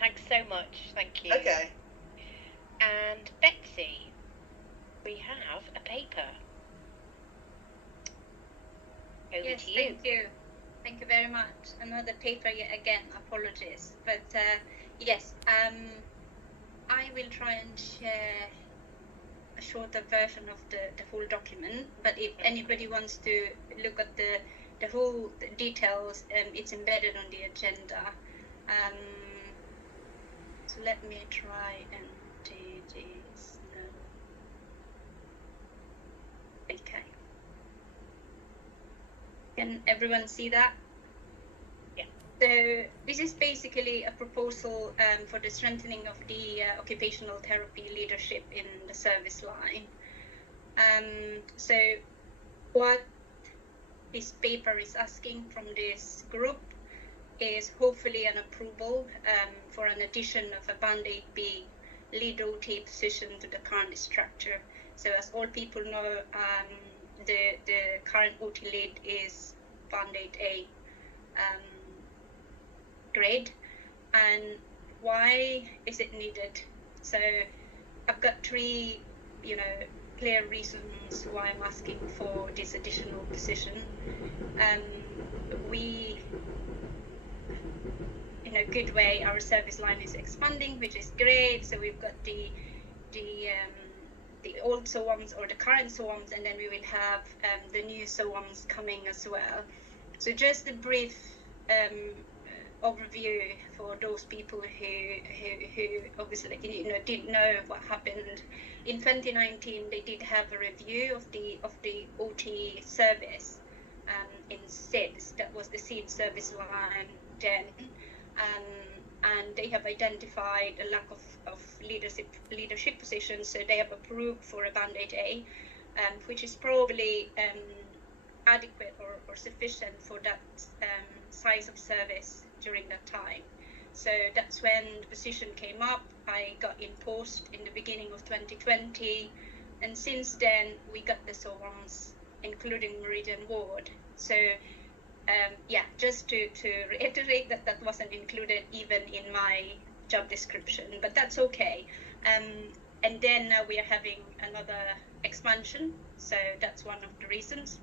Thanks so much. Thank you. Okay. And Betsy, we have a paper. Over Yes, to you. thank you. Thank you very much. Another paper yet again, apologies. But yes, I will try and share a shorter version of the full document. But if anybody wants to look at the whole details, it's embedded on the agenda. So let me try and do this now. Okay. Can everyone see that? Yeah. So this is basically a proposal for the strengthening of the occupational therapy leadership in the service line. So what this paper is asking from this group is hopefully an approval for an addition of a Band 8B lead OT position to the current structure. So as all people know, the current OT lead is Band 8A grade. And why is it needed? So I've got three, clear reasons why I'm asking for this additional position. We, in a good way, our service line is expanding, which is great. So we've got the old SOAMs or the current SOAMs, and then we will have the new SOAMs coming as well. So just a brief overview for those people who obviously didn't know what happened. In 2019, they did have a review of the OT service in SIDS. That was the SIDS service line then. And they have identified a lack of leadership positions, so they have approved for a Band 8A, which is probably adequate or sufficient for that size of service during that time. So that's when the position came up. I got in post in the beginning of 2020, and since then we got the SOAMs, including Meridian Ward. So just to reiterate that wasn't included even in my job description, but that's okay. And then now we are having another expansion, so that's one of the reasons.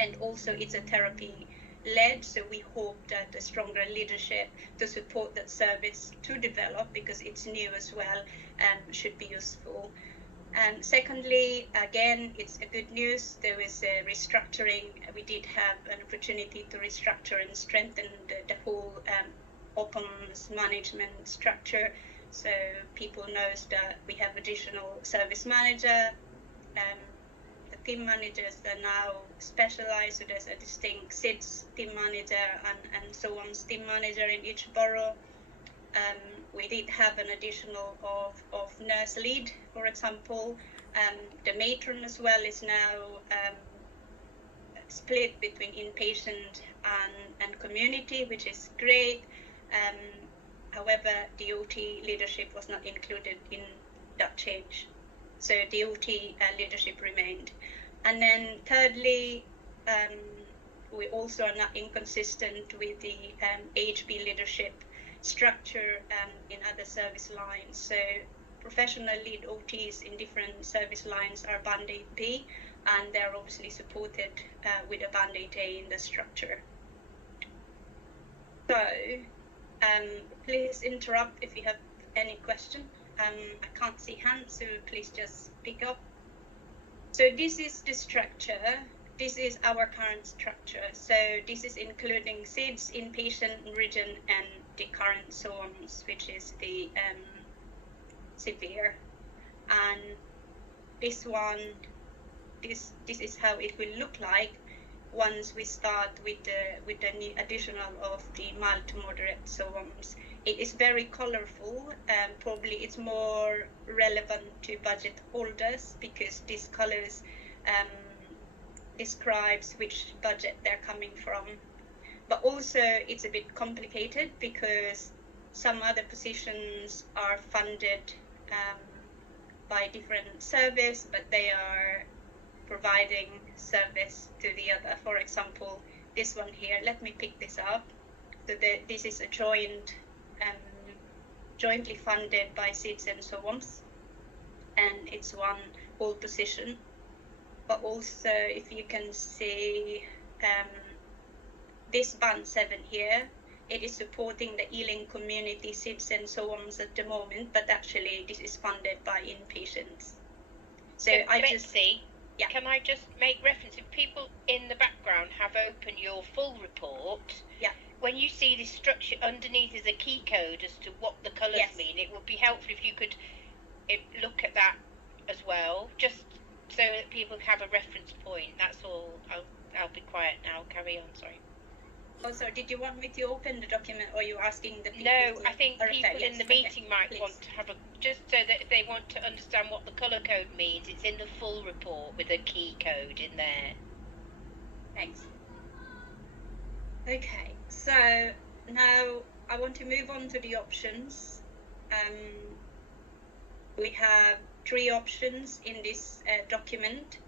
And also it's a therapy led, so we hope that a stronger leadership to support that service to develop, because it's new as well, should be useful. And secondly, again, it's a good news. There was a restructuring. We did have an opportunity to restructure and strengthen the whole OPAMS management structure. So people knows that we have additional service manager. The team managers are now specialized. So there's a distinct SIDS team manager and so on team manager in each borough. We did have an additional of nurse lead, for example. The matron as well is now split between inpatient and community, which is great. However, the OT leadership was not included in that change. So the OT leadership remained. And then thirdly, we also are not inconsistent with the AHP leadership structure in other service lines. So professional lead OTs in different service lines are Band 8B, and they're obviously supported with a Band 8A in the structure. So please interrupt if you have any question. I can't see hands, so please just speak up. So this is the structure. This is our current structure. So this is including SIDS, inpatient, Meridian, and the current SOAMs, which is the severe. And this one, this is how it will look like once we start with the new additional of the mild to moderate SOAMs. It is very colorful. Probably it's more relevant to budget holders because these colors describes which budget they're coming from. But also it's a bit complicated because some other positions are funded by different service, but they are providing service to the other. For example, this one here, let me pick this up. So this is a joint jointly funded by SIDS and SOAMS, and it's one whole position. But also, if you can see this Band 7 here, it is supporting the Ealing community, SIDS and SOAMS at the moment, but actually this is funded by inpatients. So Betsy, yeah. Can I just make reference? If people in the background have opened your full report, yeah. When you see this structure underneath is a key code as to what the colours Yes. mean. It would be helpful if you could look at that as well, just so that people have a reference point. That's all. I'll be quiet now. Carry on. Sorry. Oh, so did you want me to open the document, or are you asking the people? No, I think people in the meeting might want to have just so that if they want to understand what the colour code means, it's in the full report with a key code in there. Thanks. Okay, so now I want to move on to the options. We have 3 options in this document.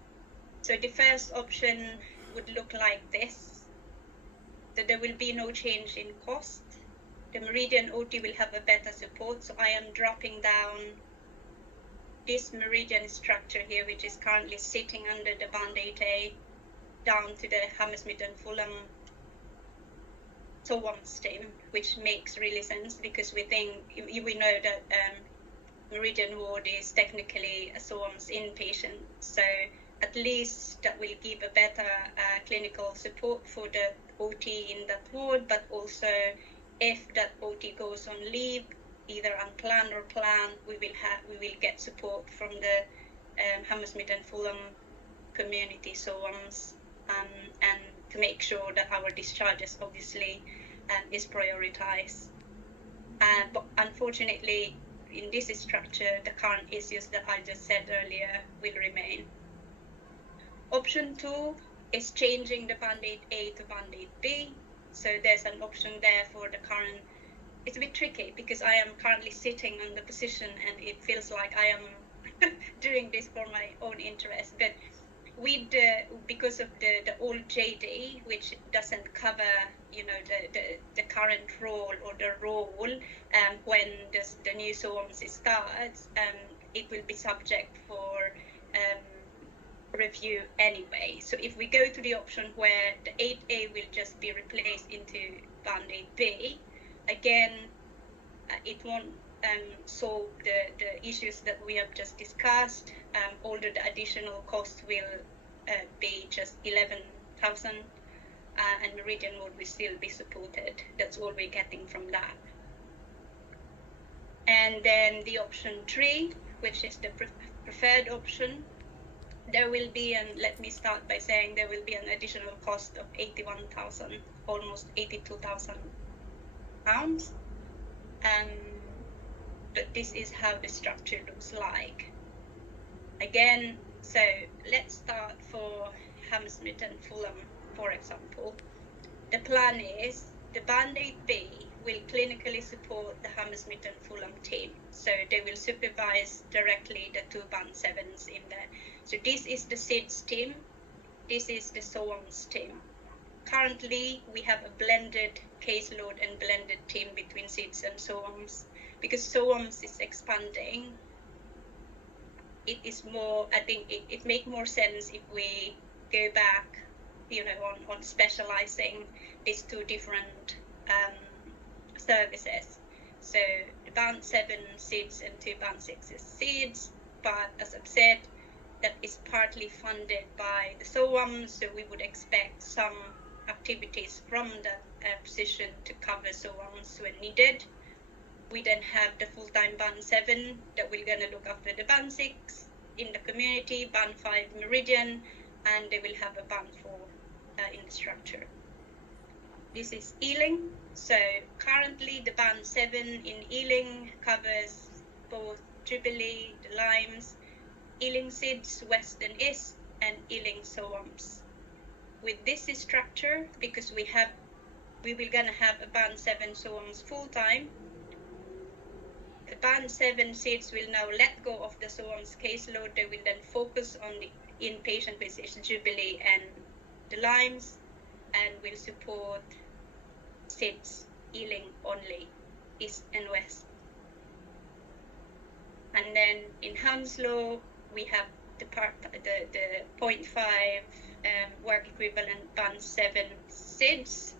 So the first option would look like this. So there will be no change in cost. The Meridian OT will have a better support. So I am dropping down this Meridian structure here, which is currently sitting under the Band 8A, down to the Hammersmith and Fulham SOAMS team, which makes really sense because we know that Meridian ward is technically a SOAMS inpatient, so at least that will give a better clinical support for the OT in that ward, but also if that OT goes on leave, either unplanned or planned, we will get support from the Hammersmith and Fulham community SOAMS, and to make sure that our discharges obviously is prioritized. But unfortunately, in this structure, the current issues that I just said earlier will remain. Option 2 is changing the Band 8A to Band 8B. So there's an option there for the current. It's a bit tricky because I am currently sitting on the position and it feels like I am doing this for my own interest. But with because of the old JD, which doesn't cover, the current role or the role when the new SOAMS starts, it will be subject for review anyway. So if we go to the option where the 8A will just be replaced into Band 8B, again, it won't solve the issues that we have just discussed. Although the additional cost will be just 11,000, and Meridian would still be supported. That's all we're getting from that. And then the option 3, which is the preferred option, there will be, and let me start by saying there will be an additional cost of 81,000, almost 82,000 pounds. But this is how the structure looks like. Again, so let's start for Hammersmith and Fulham, for example. The plan is the Band 8B will clinically support the Hammersmith and Fulham team. So they will supervise directly the 2 Band 7s in there. So this is the SIDS team. This is the SOAMS team. Currently, we have a blended caseload and blended team between SIDS and SOAMS. Because SOAMS is expanding, it is more, I think it makes more sense if we go back, on specializing these 2 different services. So the Band 7 SIDS and 2 Band 6s SIDS, but as I've said, that is partly funded by the SOAMS, so we would expect some activities from that position to cover SOAMS when needed. We then have the full-time Band 7 that we're going to look after the Band 6 in the community, Band 5 Meridian, and they will have a Band 4 in the structure. This is Ealing. So currently the Band 7 in Ealing covers both Jubilee, the Limes, Ealing SIDS, West and East, and Ealing SOAMS. With this structure, because we will gonna have a Band 7 SOAMS full-time, the Band 7 SIDS will now let go of the SOAMS caseload. They will then focus on the inpatient, which is Jubilee and the Limes, and will support SIDS, Ealing only, East and West. then in Hounslow, we have the 0.5 work equivalent band 7 SIDS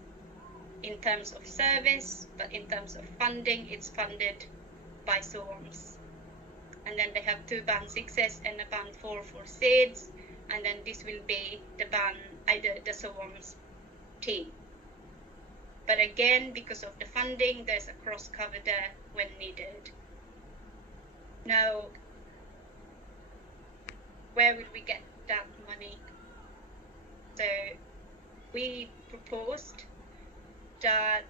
in terms of service, but in terms of funding, it's funded by SOAMS. And then they have 2 band 6s and a band 4 for SIDS, and then this will be the SOAMS team. But again, because of the funding, there's a cross cover there when needed. Now, where will we get that money? So we proposed that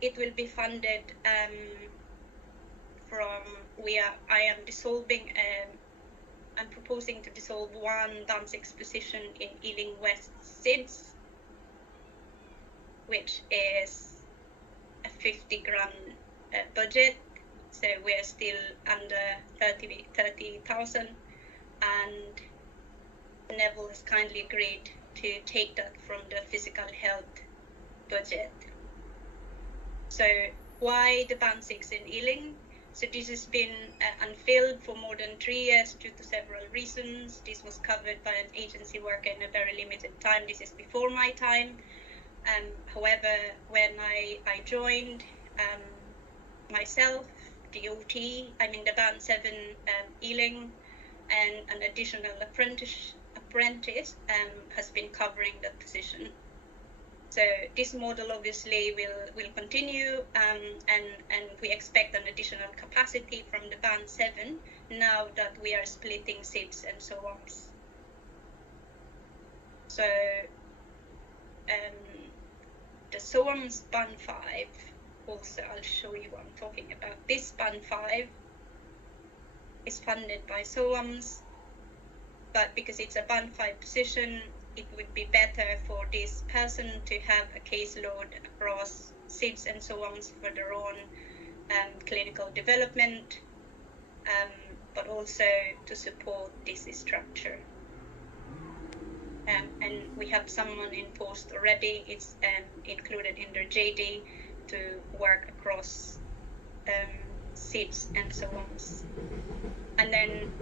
it will be funded I'm proposing to dissolve 1 band 6 position in Ealing West SIDS, which is a 50 grand budget, so we're still under 30,000, and Neville has kindly agreed to take that from the physical health budget. So why the band 6 in Ealing? So this has been unfilled for more than 3 years due to several reasons. This was covered by an agency worker in a very limited time. This is before my time. However, when I joined, myself, the OT, the band 7 Ealing, and an additional apprentice has been covering that position. So this model obviously will continue, and we expect an additional capacity from the band 7 now that we are splitting SIDS and SOAMS. So the SOAMS band 5, also I'll show you what I'm talking about. This band 5 is funded by SOAMS, but because it's a band 5 position, it would be better for this person to have a caseload across SIDS and SOAMS for their own clinical development, but also to support this structure. And we have someone in post already. It's included in their JD to work across SIDS and SOAMS. And then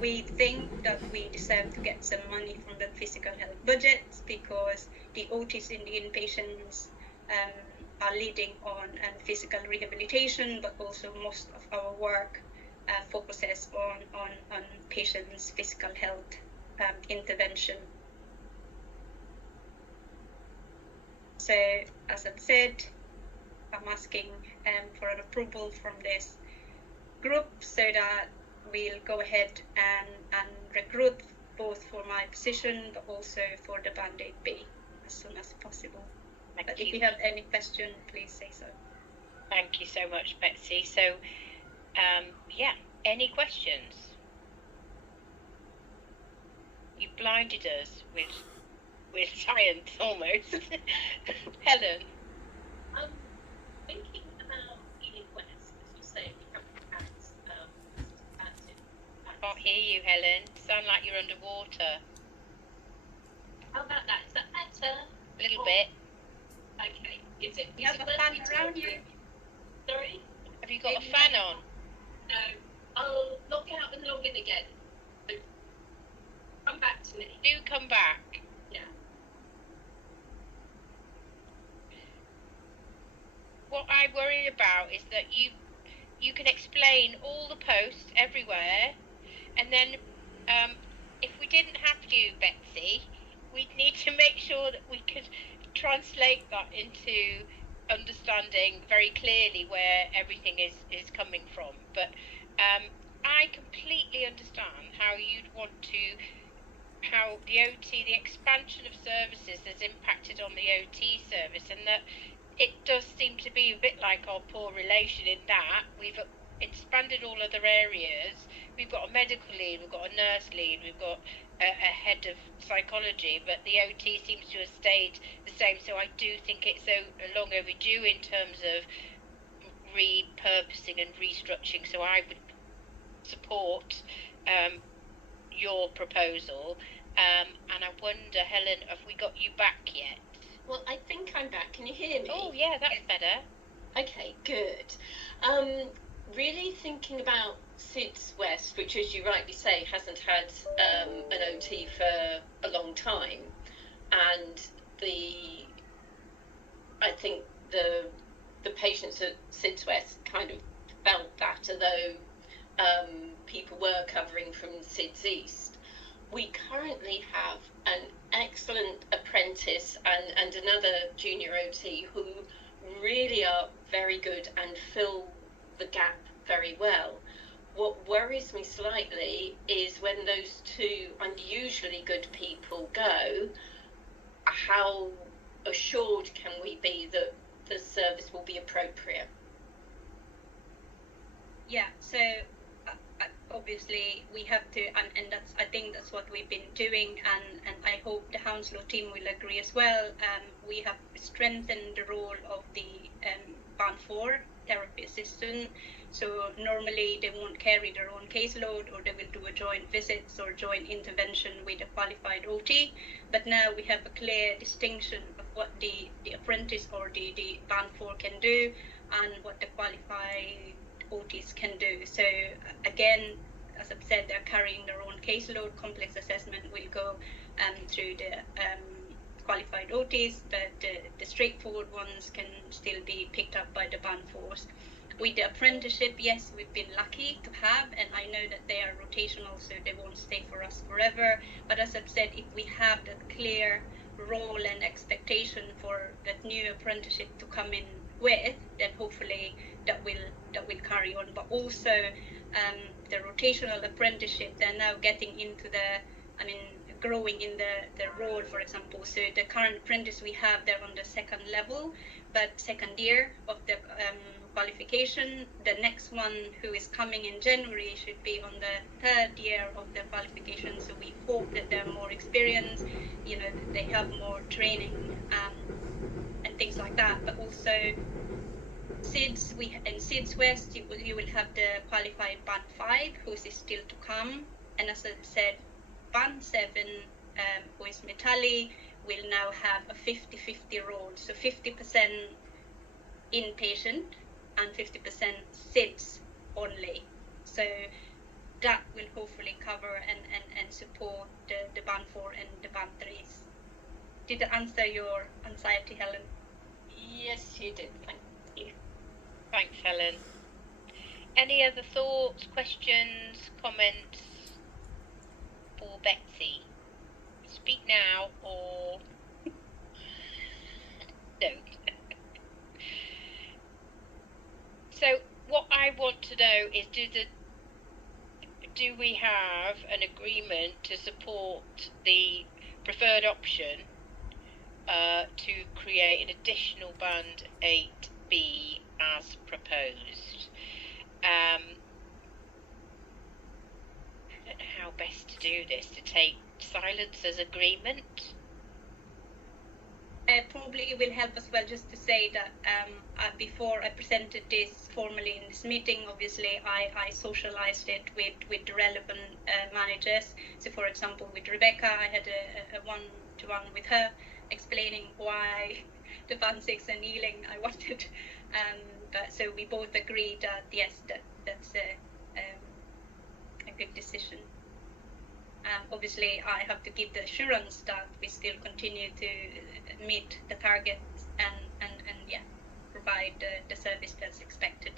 we think that we deserve to get some money from the physical health budget, because the OTs in the inpatients are leading on physical rehabilitation, but also most of our work focuses on patients' physical health intervention. So, as I've said, I'm asking for an approval from this group so that we'll go ahead and recruit both for my position, but also for the band 8B as soon as possible. But if you have any question, please say so. Thank you so much, Betsy. So, any questions? You blinded us with science almost. Helen. I'm thinking about Ealing West, as you say, we haven't had Can't hear you, Helen. Sound like you're underwater. How about that? Is that better? A little bit. Okay. Is it? You have a fan around you? Sorry? Have you got a fan on? No. I'll log out and log in again. So come back to me. Do come back. Yeah. What I worry about is that you can explain all the posts everywhere, and then if we didn't have you, Betsy, we'd need to make sure that we could translate that into understanding very clearly where everything is coming from. But I completely understand how you'd want to, how the OT, the expansion of services has impacted on the OT service, and that it does seem to be a bit like our poor relation in that we've expanded all other areas. We've got a medical lead, we've got a nurse lead, we've got a head of psychology, but the OT seems to have stayed the same. So I do think it's so long overdue in terms of repurposing and restructuring. So I would support your proposal, and I wonder, Helen, have we got you back yet? Well, I think I'm back. Can you hear me? Oh yeah, that's better. Okay, good. really thinking about SIDS West, which, as you rightly say, hasn't had an OT for a long time, and I think the patients at SIDS West kind of felt that, although people were covering from SIDS East. We currently have an excellent apprentice and another junior OT who really are very good and fill the gap very well. What worries me slightly is when those two unusually good people go, how assured can we be that the service will be appropriate? Yeah, so obviously we have to, and that's, I think that's what we've been doing, and I hope the Hounslow team will agree as well. We have strengthened the role of the Band 4 therapy assistant. So normally they won't carry their own caseload, or they will do a joint visits or joint intervention with a qualified OT. But now we have a clear distinction of what the apprentice or the Band 4 can do and what the qualified OTs can do. So again, as I've said, they're carrying their own caseload. Complex assessment will go through the qualified OTs, but the straightforward ones can still be picked up by the Band 4s. With the apprenticeship, yes, we've been lucky to have, and I know that they are rotational, so they won't stay for us forever. But as I've said, if we have that clear role and expectation for that new apprenticeship to come in with, then hopefully that will carry on. But also the rotational apprenticeship, they're now getting into growing in the role, for example. So the current apprentice we have, they're on the second level, but second year of the qualification. The next one who is coming in January should be on the third year of the qualification. So we hope that they're more experienced, they have more training and things like that. But also SIDS, in SIDS West, you will have the qualified Band 5, who is still to come. And as I said, Band 7, who is Mitali, will now have a 50-50 role. So 50% inpatient and 50% SIDS only. So that will hopefully cover and support the Band 4 and the Band 3s. Did that answer your anxiety, Helen? Yes, you did. Thank you. Thanks, Helen. Any other thoughts, questions, comments for Betsy? Speak now or no. So what I want to know is, do we have an agreement to support the preferred option to create an additional Band 8B as proposed? I don't know how best to do this, to take silence as agreement. Probably it will help as well just to say that before I presented this formally in this meeting, obviously I socialized it with the relevant managers. So for example, with Rebecca, I had a one-to-one with her explaining why the Band 6 and Ealing I wanted. But so we both agreed that yes, that's a good decision. Obviously, I have to give the assurance that we still continue to meet the targets and provide the service that's expected.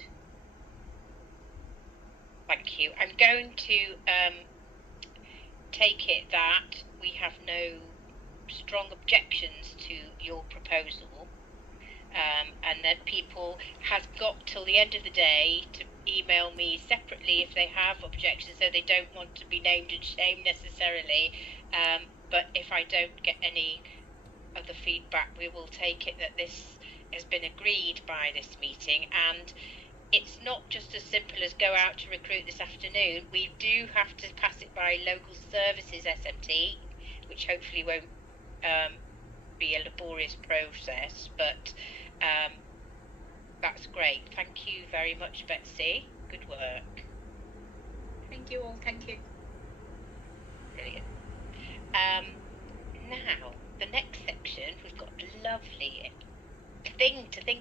Thank you. I'm going to take it that we have no strong objections to your proposal, and that people have got till the end of the day to email me separately if they have objections, so they don't want to be named and shamed necessarily. But if I don't get any other feedback, we will take it that this has been agreed by this meeting, and it's not just as simple as go out to recruit this afternoon. We do have to pass it by local services SMT, which hopefully won't be a laborious process, but that's great. Thank you very much, Betsy. Good work. Thank you all. Thank you. Brilliant. Now, the next section, we've got a lovely thing to think